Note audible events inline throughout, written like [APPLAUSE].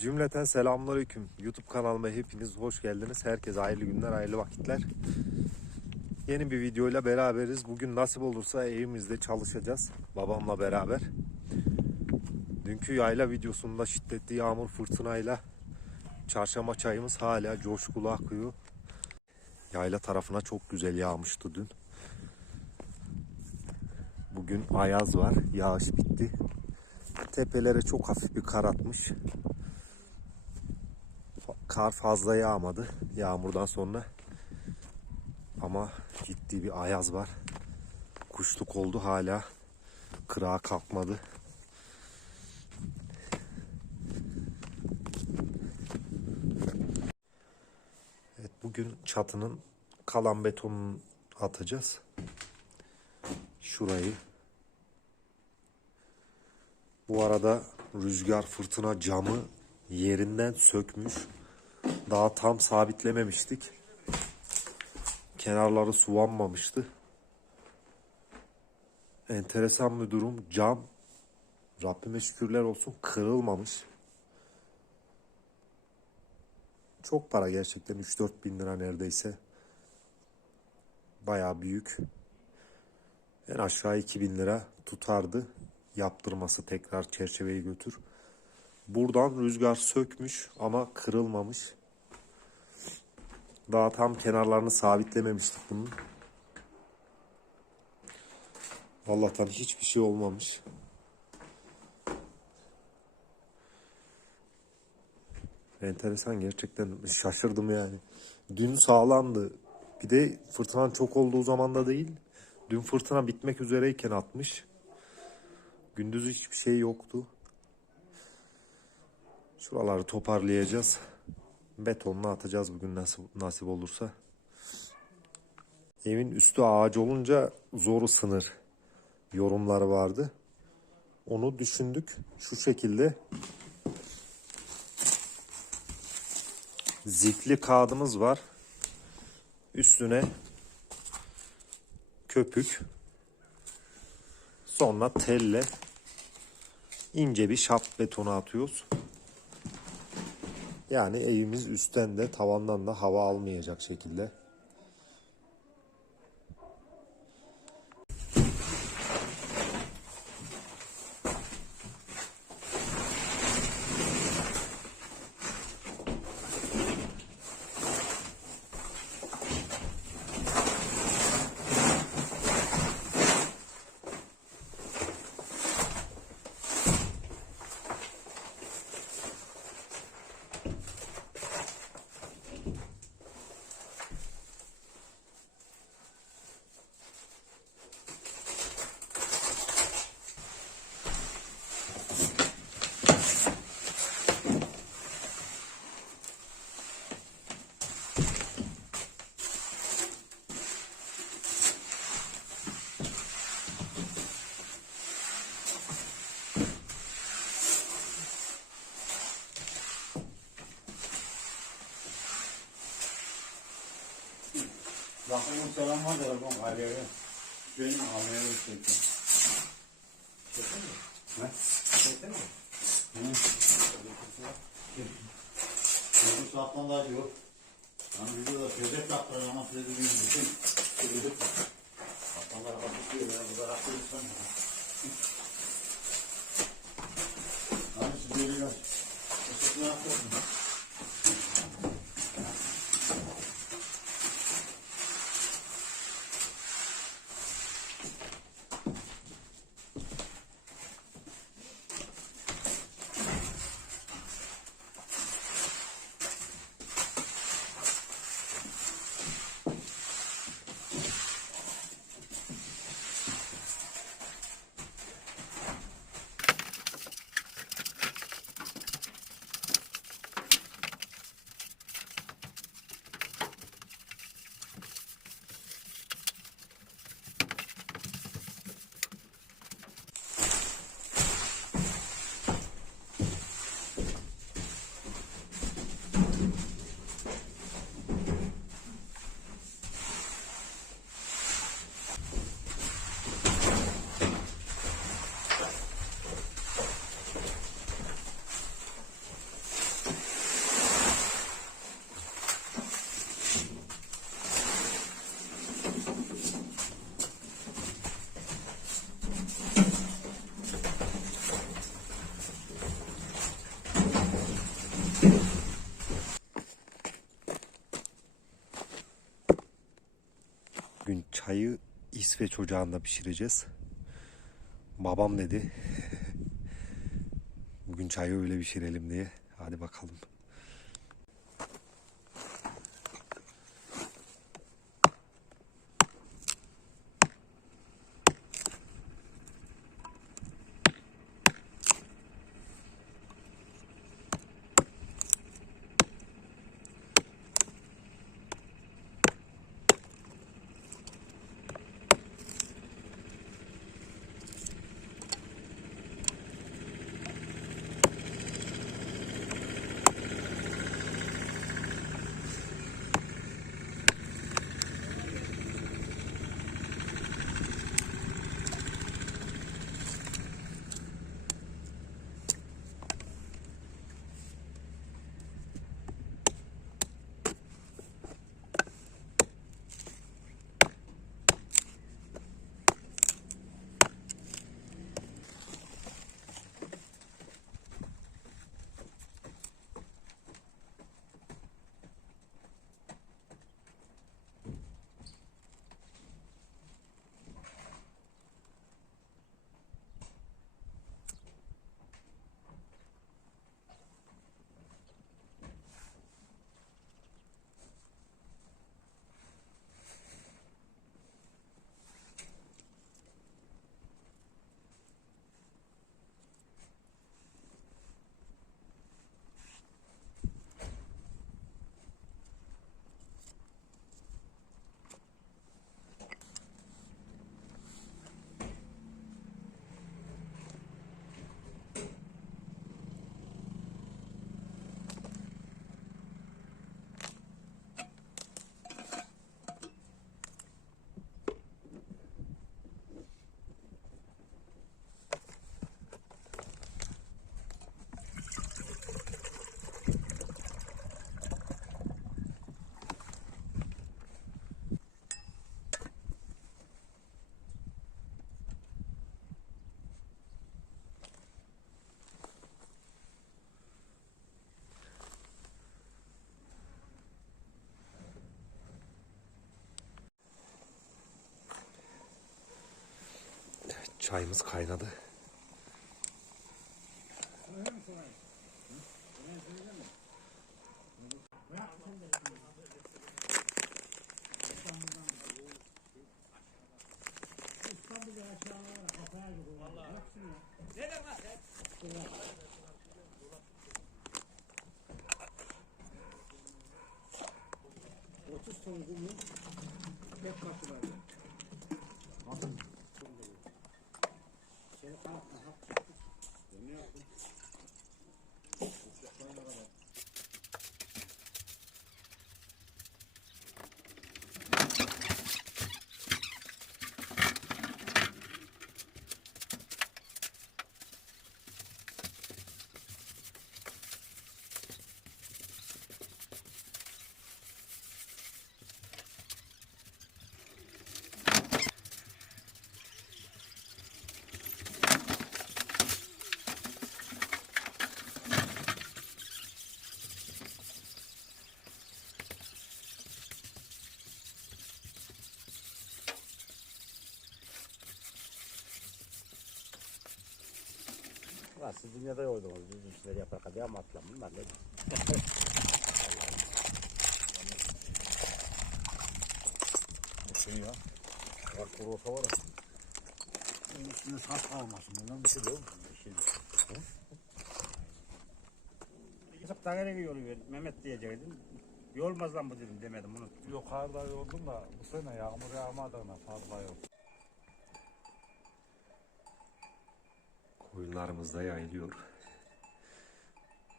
Cümleten selamünaleyküm. YouTube kanalıma hepiniz hoş geldiniz. Herkese hayırlı günler, hayırlı vakitler. Yeni bir videoyla beraberiz. Bugün nasip olursa evimizde çalışacağız. Babamla beraber. Dünkü yayla videosunda şiddetli yağmur fırtınayla çarşamba çayımız hala coşkulu akıyor. Yayla tarafına çok güzel yağmıştı dün. Bugün ayaz var. Yağış bitti. Tepelere çok hafif bir kar atmış. Kar fazla yağmadı yağmurdan sonra. Ama ciddi bir ayaz var. Kuşluk oldu hala. Kırağa kalkmadı. Evet bugün çatının kalan betonunu atacağız. Şurayı. Bu arada rüzgar fırtına camı yerinden sökmüş. Daha tam sabitlememiştik. Kenarları suvanmamıştı. Enteresan bir durum. Cam Rabbime şükürler olsun kırılmamış. Çok para gerçekten 3-4 bin lira neredeyse. Bayağı büyük. En aşağı 2000 lira tutardı. Yaptırması tekrar çerçeveyi götür. Buradan rüzgar sökmüş ama kırılmamış. Daha tam kenarlarını sabitlememiştik bunun. Allah'tan hiçbir şey olmamış. Enteresan gerçekten şaşırdım yani. Dün sağlamdı. Bir de fırtınanın çok olduğu zamanda değil. Dün fırtına bitmek üzereyken atmış. Gündüz hiçbir şey yoktu. Şuraları toparlayacağız. Betonla atacağız bugün nasip, nasip olursa. Evin üstü ağaç olunca zor ısınır yorumları vardı. Onu düşündük. Şu şekilde zikli kağıdımız var. Üstüne köpük. Sonra telle ince bir şap betonu atıyoruz. Yani evimiz üstten de tavandan da hava almayacak şekilde. Bakımın selam var da ben aileye suyunu almaya götürdüm. Çektin mi? Ne? Çektin mi? Hı. Bu saatten daha diyor. Yani videoda sözet taktırır ama sözü gün bütün sözü Kaptanlar kapatıyor ya. Bu da rahatsız çayı İsveç ocağında pişireceğiz. Babam dedi. Bugün çayı öyle pişirelim diye. Hadi bakalım. Çayımız kaynadı. Ulan siz dünyada yoydunuz bizim işleri yapar hadi ama atlam bunlar ne? [LAUGHS] Şey ya. Bak kuru olsa var ya. Bunun üstüne saç kalmasın. Bundan bir şey mi? Bir şey değil. Yusuf nereye yolu ver? Mehmet diyecektim. Yolmaz lan bu dedim demedim bunu. Yukarıda yoldum da bu sene yağmur yağmadığına fazla yok. Koyunlarımız da yayılıyor.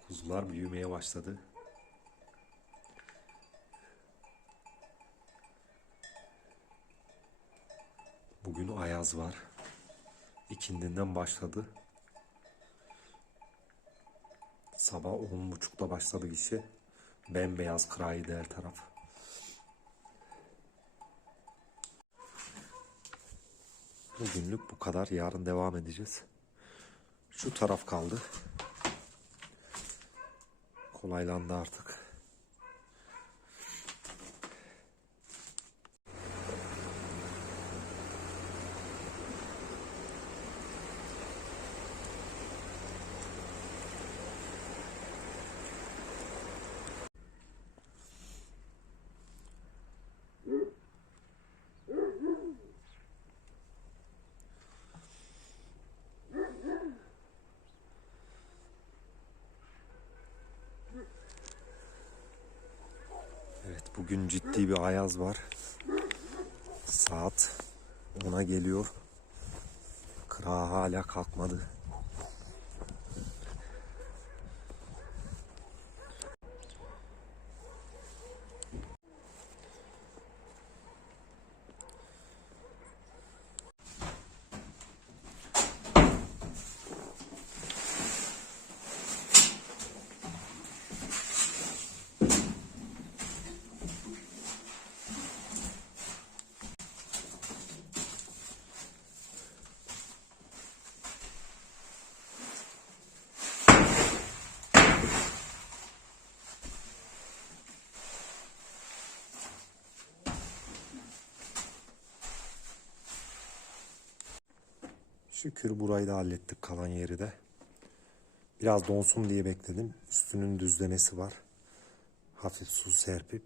Kuzular büyümeye başladı. Bugün ayaz var. İkindinden başladı. Sabah on buçukta başladı işe. Bembeyaz kıraydı her taraf. Bugünlük bu kadar. Yarın devam edeceğiz. Şu taraf kaldı. Kolaylandı artık. Bugün ciddi bir ayaz var. Saat ona geliyor. Kıra hala kalkmadı. Şükür burayı da hallettik kalan yeri de. Biraz donsun diye bekledim. Üstünün düzlemesi var. Hafif su serpip.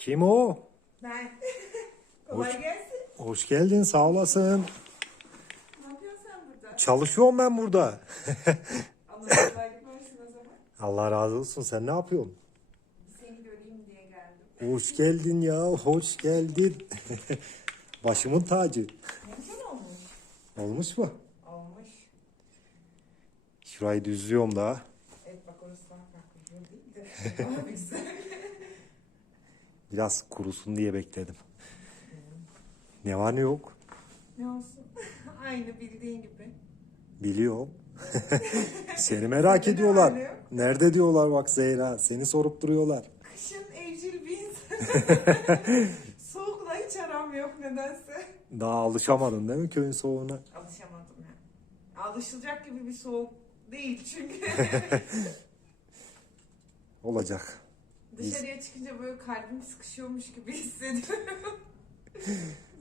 Kim o? Ben. [LAUGHS] Kolay Hoş- gelsin. Hoş geldin sağ olasın. Ne yapıyorsun sen burada? Çalışıyorum ben burada. [LAUGHS] Varsın o zaman. Allah razı olsun sen ne yapıyorsun? Seni göreyim diye geldim. Hoş geldin ya hoş geldin. [LAUGHS] Başımın tacı. Ne güzel olmuş. Olmuş mu? Olmuş. Şurayı düzlüyorum daha. Evet bak orası daha farklı. Değil de. Ama güzel. Biraz kurusun diye bekledim. Ne var ne yok ne olsun? [LAUGHS] Aynı bildiğin gibi. biliyorum. [LAUGHS] Seni merak ne ediyorlar. yok? Nerede diyorlar bak Zehra. Seni sorup duruyorlar. Kışın evcil bir insan. [LAUGHS] Soğukla hiç aram yok nedense. Daha alışamadın değil mi köyün soğuğuna? Alışamadım ya. Alışılacak gibi bir soğuk değil çünkü. Olacak. Dışarıya çıkınca böyle kalbim sıkışıyormuş gibi [LAUGHS] hissediyorum.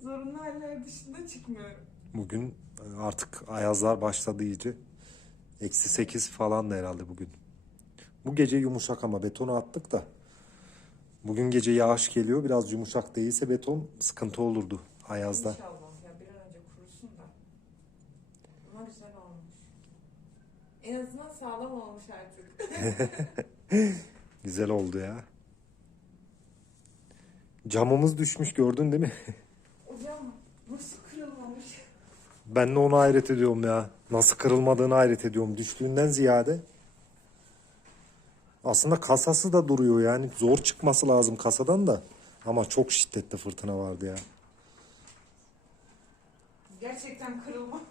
Zorunlu haller dışında çıkmıyorum. Bugün artık ayazlar başladı iyice. Eksi 8 falan da herhalde bugün. Bu gece yumuşak ama betonu attık da. Bugün gece yağış geliyor. Biraz yumuşak değilse beton sıkıntı olurdu ayazda. İnşallah ya bir an önce kurusun da. Ama güzel olmuş. En azından sağlam olmuş artık. [LAUGHS] Güzel oldu ya. Camımız düşmüş gördün değil mi? Hocam nasıl kırılmamış? Ben de onu hayret ediyorum ya. Nasıl kırılmadığını hayret ediyorum. Düştüğünden ziyade. Aslında kasası da duruyor yani. Zor çıkması lazım kasadan da. Ama çok şiddetli fırtına vardı ya. Gerçekten kırılmamış.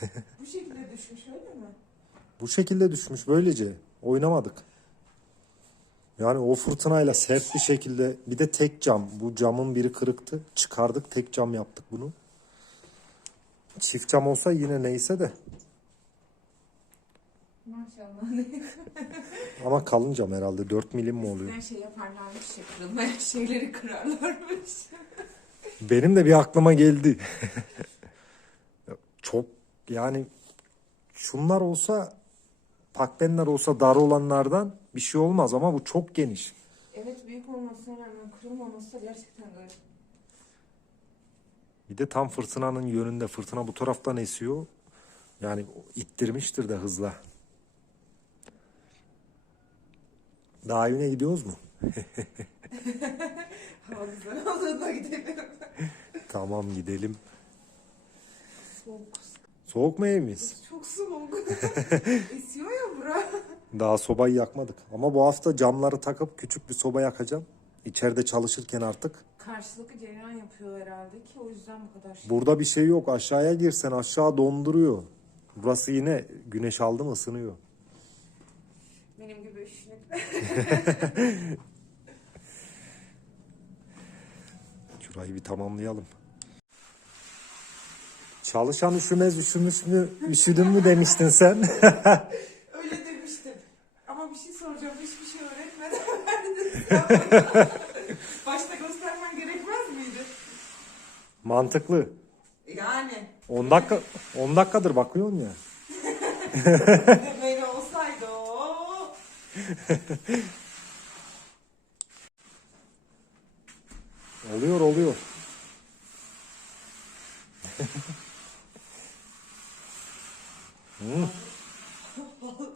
[LAUGHS] Bu şekilde düşmüş öyle mi? Bu şekilde düşmüş böylece. Oynamadık. Yani o fırtınayla sert bir şekilde bir de tek cam. Bu camın biri kırıktı. Çıkardık tek cam yaptık bunu. Çift cam olsa yine neyse de. Maşallah. [LAUGHS] Ama kalın cam herhalde 4 milim mi oluyor? Eskiden şey yaparlarmış ya kırılmayan şeyleri kırarlarmış. [LAUGHS] Benim de bir aklıma geldi. [LAUGHS] Çok yani şunlar olsa pakbenler olsa dar olanlardan bir şey olmaz ama bu çok geniş. Evet büyük olmasına rağmen kırılmaması da gerçekten garip. Bir de tam fırtınanın yönünde. Fırtına bu taraftan esiyor. Yani ittirmiştir de hızla. Daha evine gidiyoruz mu? [LAUGHS] Hava güzel [LAUGHS] olduğunda gidelim. Tamam gidelim. Soğuk. Soğuk mu evimiz? Çok soğuk. [LAUGHS] Esiyor ya bura. Daha sobayı yakmadık. Ama bu hafta camları takıp küçük bir soba yakacağım. İçeride çalışırken artık. Karşılıklı cereyan yapıyor herhalde ki o yüzden bu kadar şey. Burada bir şey yok. Aşağıya girsen aşağı donduruyor. Burası yine güneş aldı mı ısınıyor. Benim gibi üşünüp. [LAUGHS] [LAUGHS] Şurayı bir tamamlayalım. Çalışan üşümez üşümüş mü üşüdün mü demiştin sen. Öyle demiştim. [LAUGHS] Ama bir şey soracağım. Hiçbir şey öğretmeden verdin. [LAUGHS] Başta göstermen gerekmez miydi? Mantıklı. Yani. 10 dakika 10 dakikadır bakıyorsun ya. [LAUGHS] Böyle olsaydı o. Oluyor oluyor.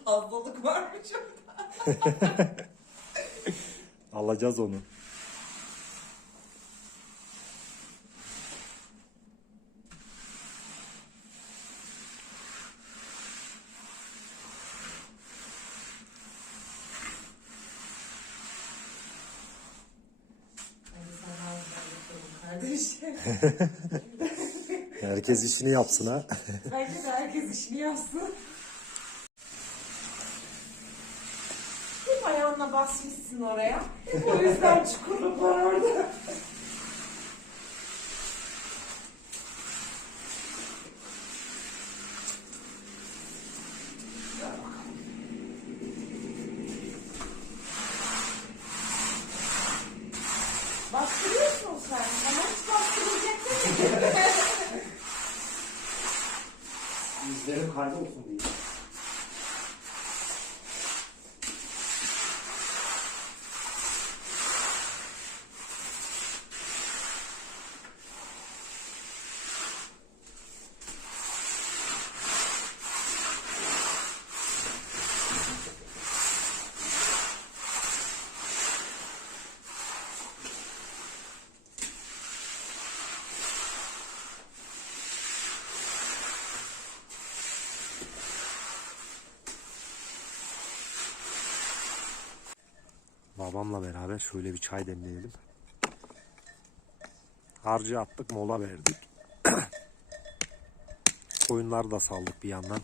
Fazlalık varmış orada. [LAUGHS] Alacağız onu. Kardeşim. [LAUGHS] Herkes işini yapsın ha. [LAUGHS] Bence de herkes işini yapsın. Hep ayağınla basmışsın oraya. Hep o yüzden çukurluk var orada. Bastırıyorsun sen. Ama hiç bastırmayacaksın. Yüzlerim kaybolsun diye. Babamla beraber şöyle bir çay demleyelim. Harcı attık, mola verdik. [CLEARS THROAT] Koyunları da saldık bir yandan.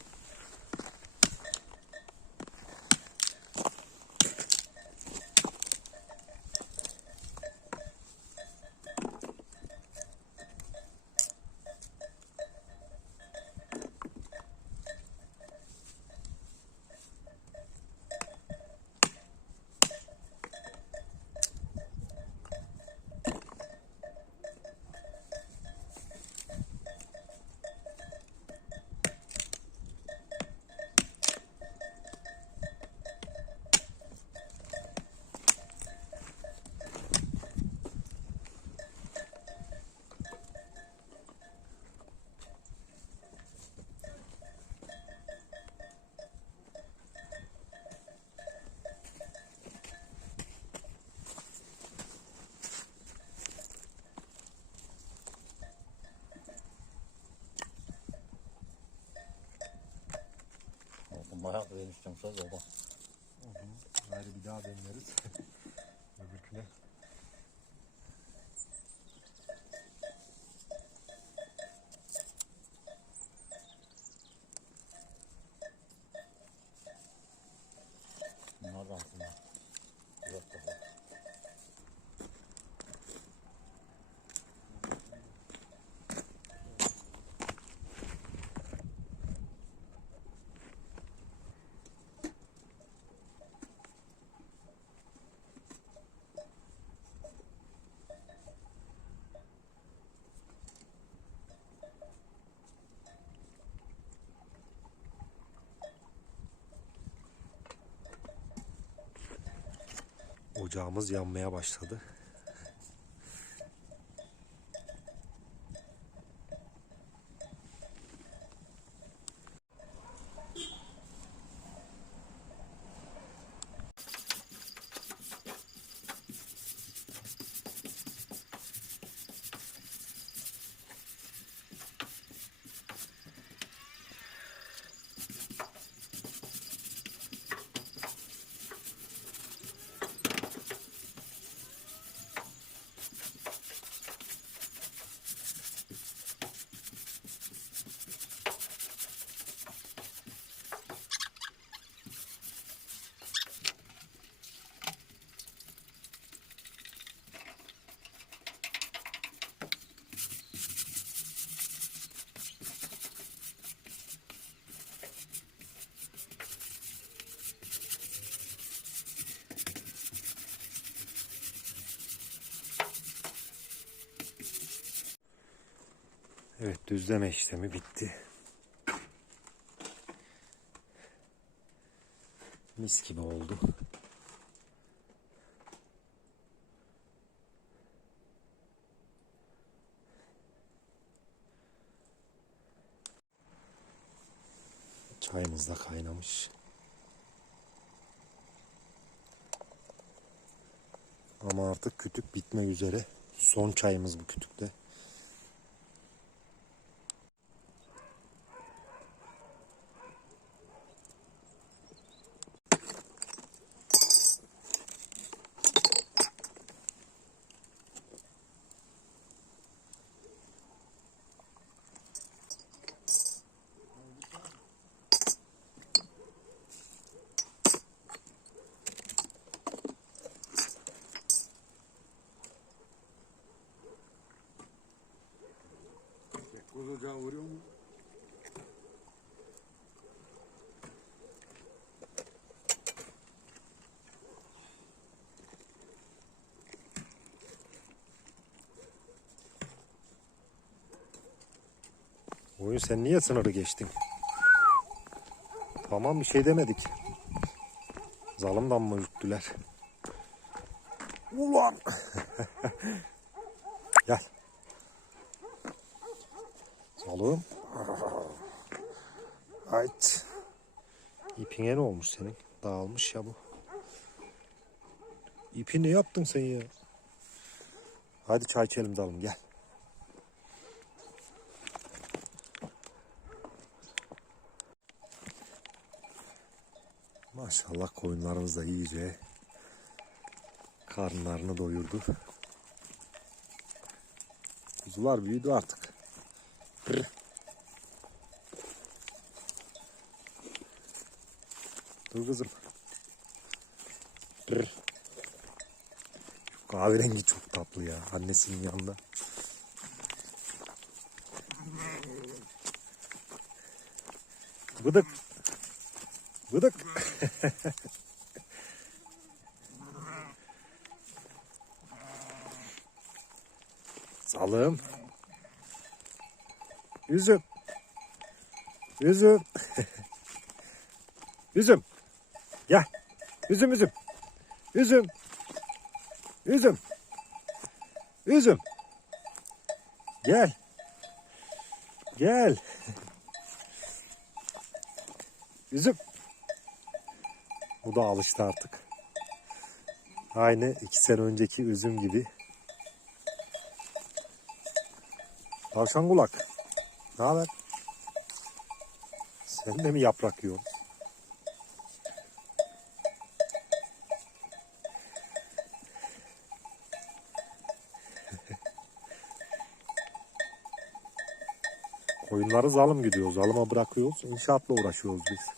Bayağı da eniştem söz oldu. Ayrı bir daha demleriz. [LAUGHS] Öbürküne. Bunlar da aslında. Biraz daha. Ocağımız yanmaya başladı. Evet düzleme işlemi bitti. Mis gibi oldu. Çayımız da kaynamış. Ama artık kütük bitmek üzere. Son çayımız bu kütükte. Kuzuca vuruyor mu? Oyun sen niye sınırı geçtin? Tamam bir şey demedik. Zalımdan mı ürktüler? Ulan! [LAUGHS] Gel. Zalım. Hayt. İpine ne olmuş senin? Dağılmış ya bu. İpi ne yaptın sen ya? Hadi çay içelim dalım gel. Maşallah koyunlarımız da iyice karınlarını doyurdu. Kuzular büyüdü artık. Dur kızım. Pırr. Şu kahverengi çok tatlı ya annesinin yanında. Bıdık. Bıdık. [LAUGHS] Salım. Üzüm. Üzüm. [LAUGHS] üzüm. Gel. Üzüm üzüm. Üzüm. Üzüm. Üzüm. Gel. Gel. [LAUGHS] Üzüm. Bu da alıştı artık. Aynı iki sene önceki üzüm gibi. Tavşan kulak. Ne haber? Sen de mi yaprak yiyorsun? [LAUGHS] Koyunları zalım gidiyor. Zalıma bırakıyoruz. İnşaatla uğraşıyoruz biz.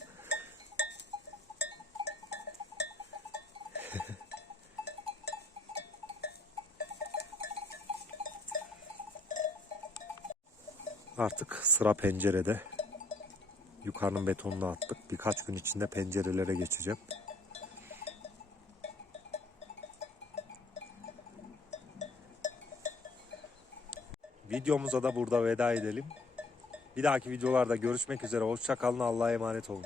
Artık sıra pencerede. Yukarının betonunu attık. Birkaç gün içinde pencerelere geçeceğim. Videomuza da burada veda edelim. Bir dahaki videolarda görüşmek üzere. Hoşçakalın. Allah'a emanet olun.